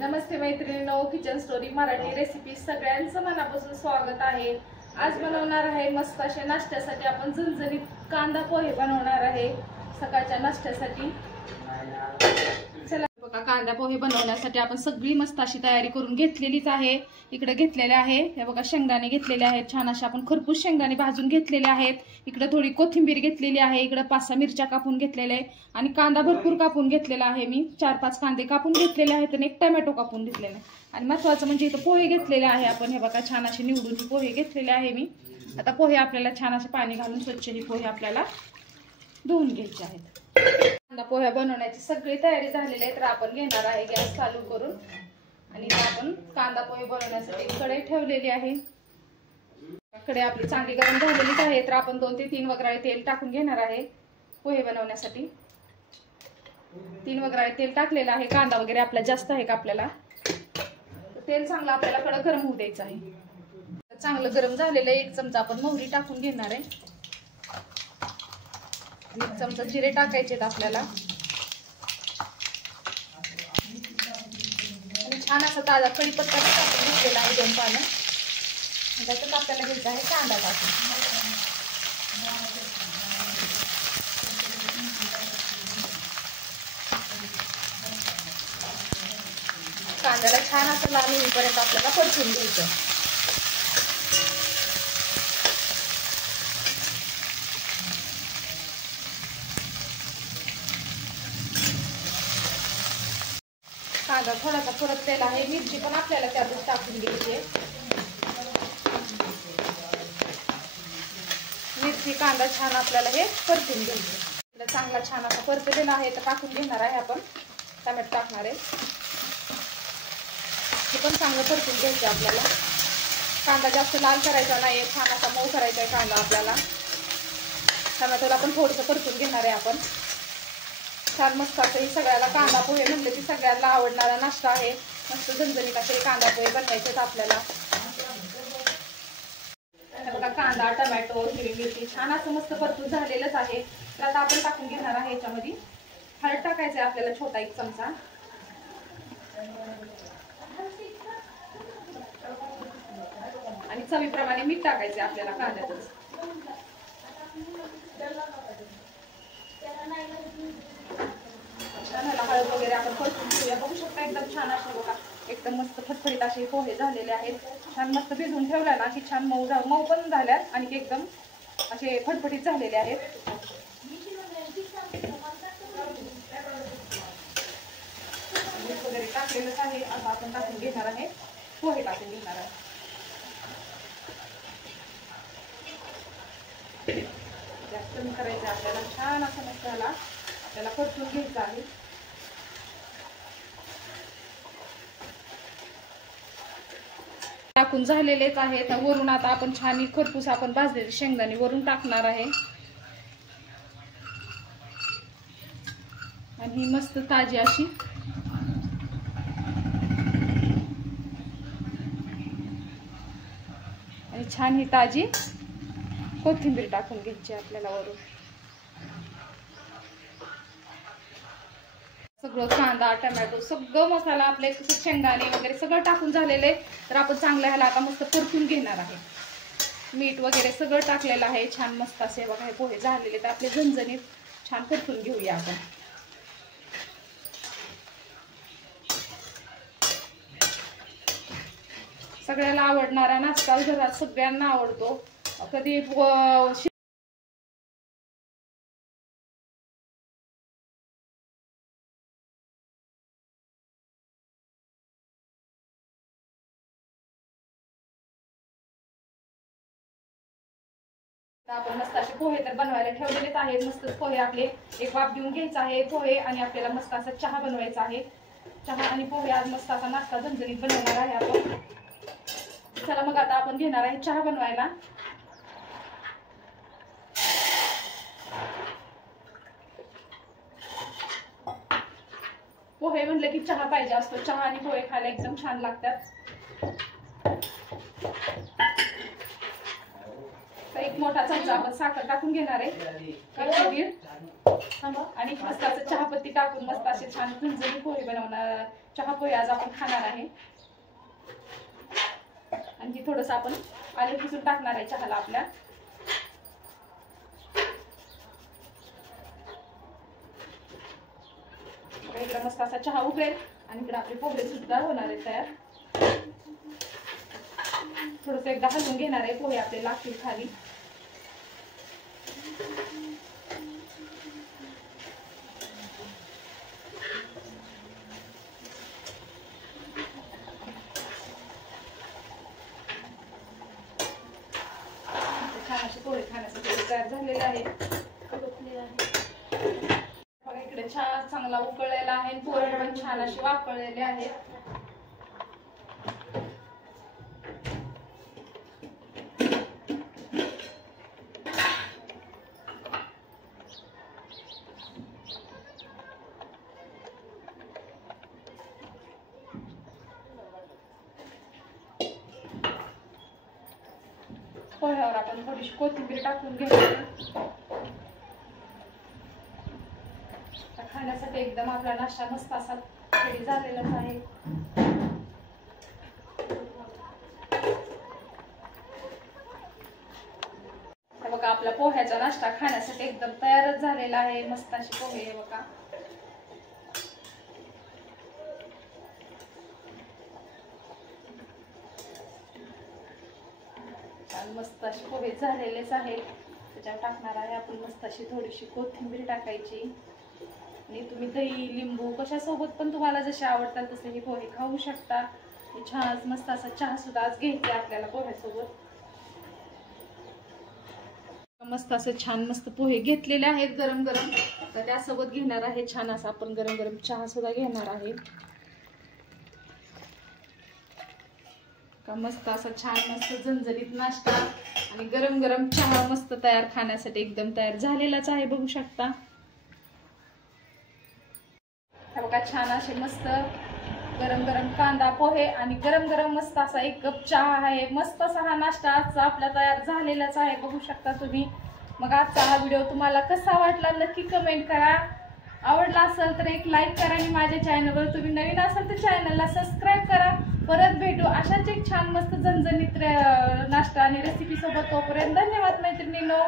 नमस्ते मैत्रिणींनो, kitchen story Marathi recipe सगळ्यांचं मनापासून स्वागत आहे। आज बनवणार आहे मस्त अशा नाश्त्यासाठी आपण झणझणीत कांदा पोहे बनवणार आहे सकाळच्या नाश्त्यासाठी। चला बघा, कांदा पोहे बनवण्यासाठी आपण सगळी मस्त अशी तयारी करून घेतलेलीच आहे। इकडे घेतलेले आहे हे बघा, शेंगदाणे घेतलेले आहेत, छान अशा आपण खरपूस शेंगदाणे भाजून घेतलेले आहेत। इकडे थोडी कोथिंबीर घेतलेली आहे, इकडे 5-6 मिरच्या कापून घेतलेल्या आहे आणि कांदा भरपूर कापून घेतलेला आहे। मी 4-5 कांदे कापून घेतलेले आहेत आणि 1 टोमॅटो कापून घेतलेला आहे। आणि महत्त्वाचं म्हणजे इथं पोहे घेतलेले आहे आपण, हे बघा छान असे निवडून पोहे घेतलेले आहे मी। आता पोहे आपल्याला छान असे पाणी घालून स्वच्छ हे पोहे आपल्याला धुवून घ्यायचे आहेत। कांदा पोहे बनवण्याची सगळी तयारी झालेली आहे, तर आपण घेणार आहे गॅस चालू करून आणि आपण कांदा पोहे बनवण्यासाठी कढई ठेवलेली आहे। कढई आपली चांगली गरम झालेलीच आहे, तर आपण 2 ते 3 वगराळे तेल टाकून घेणार आहे पोहे बनवण्यासाठी। 3 वगराळे तेल टाकलेलं आहे। कांदा वगैरे आपला जास्त आहे का आपल्याला, तेल चांगलं आपल्याला कडक गरम होऊ द्यायचं आहे। चांगलं गरम झालेलं आहे, 1 चमचा आपण मोहरी टाकून घेणार आहे, 1 चमचा जिरे टाकायचे आहेत आपल्याला आणि छान असा ताजा कढीपत्ता टाकून घेतलेला आहे 2 पानं। त्याच्यात आपल्याला घ्यायचा आहे कांदा टाकून। कांद्याला छान असं लाल होईपर्यंत आपल्याला परतून घ्यायचं। कांदा थोडासा परतलेला आहे, मिरची पण आपल्याला त्यातच टाकून घ्यायची आहे। मिरची कांदा छान आपल्याला हे परतून घ्यायचं। चांगला छान असा परतलेला आहे, तर टाकून घेणार आहे आपण टोमॅटो टाकणार आहे, हे पण चांगलं परतून घ्यायचं आपल्याला। कांदा जास्त लाल करायचा नाही, छान असा मऊ करायचा आहे कांदा आपल्याला। टोमॅटोला पण थोडंसं परतून घेणार आहे आपण छान मस्त असं। ही सगळ्याला कांदा पोहे म्हणले की सगळ्यांना आवडणारा नाश्ता आहे। मस्त झणझणीत असे कांदा पोहे बनवायचे आहेत आपल्याला। बघा, कांदा टोमॅटो हिरवी मिरची छान असं मस्त परतून झालेलंच आहे, तर आता आपण टाकून घेणार आहे याच्यामध्ये हळद टाकायचं आहे आपल्याला, छोटा 1 चमचा आणि चवीप्रमाणे मीठ टाकायचं आहे आपल्याला कांद्यातच। हळद वगैरे आपण परतून घेऊया। बघू शकता एकदम छान असे बघा, एकदम मस्त फटफटीत असे पोहे झालेले आहेत। छान मस्त भिजवून ठेवला ना की छान मऊ पण झाल्यात आणि एकदम असे फटफटीत झालेले आहेत। मीठ वगैरे टाकलेलंच आहे, आता आपण टाकून घेणार आहे पोहे टाकून घेणार आहे। जास्त कमी करायचं आपल्याला, छान असं मसाला आपल्याला परतून घ्यायचा आहे। टाकून झालेलेच आहेत। वरून आता आपण छान खरपूस आपण भाजलेले शेंगदाणे वरून टाकणार आहे आणि मस्त ताजी अशी आणि छान ही ताजी कोथिंबीर टाकून घ्यायची आपल्याला वरून। सगळं कांदा टोमॅटो सगळं मसाला आपले शेंगदाणे वगैरे सगळं टाकून झालेले, तर आपण चांगलं ह्याला आता मस्त परतून घेणार आहे। मीठ वगैरे सगळं टाकलेलं आहे, छान मस्त असे बघा हे पोहे झालेले, तर आपले झणझणीत छान परतून घेऊया आपण। सगळ्याला आवडणारा नाश्ता, घरात सगळ्यांना आवडतो। कधी आपण मस्त असे पोहे तर बनवायला ठेवलेलेच आहेत। मस्त पोहे आपले एक वाफ देऊन घ्यायचा आहे पोहे, आणि आपल्याला मस्त असा चहा बनवायचा आहे। चहा आणि पोहे आज मस्त असा नाश्ता झणझणीत बनवणार आहे आपण। चला मग आता आपण घेणार आहे चहा बनवायला। पोहे म्हणले की चहा पाहिजे असतो, चहा आणि पोहे खायला एकदम छान लागतात। एक मोठा चमचा आपण साखर टाकून घेणार आहे, 1.5 आणि मस्त असं चहापत्ती टाकून मस्त असे छान झणझणीत पोहे बनवणार. चहा पोहे आज आपण खाणार आहे. आणि थोडंसं आपण आले किसून टाकणार आहे चहाला आपल्या. इकडे मस्त असा चहा उकळेल आणि इकडे आपले पोहे सुद्धा होणार आहे तयार. थोडस एकदा हलवून घेणार आहे, पोहे आपले लागतील खाली. छान असे पोहे खाण्यासाठी तयार झालेले आहे. बघा इकडे छान चांगला उकळलेला आहे, पोहे पण छान असे वाफळलेले आहेत. पोह्यावर आपण थोडीशी कोथिंबीर टाकून घ्यायची. खाण्यासाठी एकदम आपला नाश्ता मस्त असा रेडी झालेलाच आहे. बघा आपला पोह्याचा नाश्ता खाण्यासाठी एकदम तयारच झालेला आहे. मस्त अशी पोहे आहे बघा. मस्त अशी पोहे झालेलेच आहेत. त्याच्यावर टाकणार आहे आपण मस्त अशी थोडीशी कोथिंबीर टाकायची. आणि तुम्ही दही लिंबू कशासोबत पण तुम्हाला जसे आवडतात तसे हे पोहे खाऊ शकता. छान मस्त असा चहा सुद्धा आज घ्यायचा आपल्याला पोह्यासोबत. मस्त असं छान मस्त पोहे घेतलेले आहेत गरम गरम. तर त्यासोबत घेणार आहे छान असा आपण गरम गरम चहा सुद्धा घेणार आहे. मस्त असा छान मस्त झणझणीत नाश्ता आणि गरम गरम चहा मस्त तयार खाण्यासाठी एकदम तयार झालेलाच आहे. बघू शकता बघा छान असे मस्त गरम गरम कांदा पोहे आणि गरम गरम मस्त असा 1 कप चहा आहे. मस्त असा हा नाश्ता आजचा आपला तयार झालेलाच आहे. बघू शकता तुम्ही. मग आजचा हा व्हिडिओ तुम्हाला कसा वाटला नक्की कमेंट करा. आवडला असेल तर एक लाईक करा आणि माझ्या चॅनलवर तुम्ही नवीन असाल तर चॅनलला सबस्क्राईब करा. परत भेटू अशाच एक छान मस्त झणझणीत नाश्ता आणि रेसिपी सोबत. तोपर्यंत धन्यवाद मैत्रिणींनो.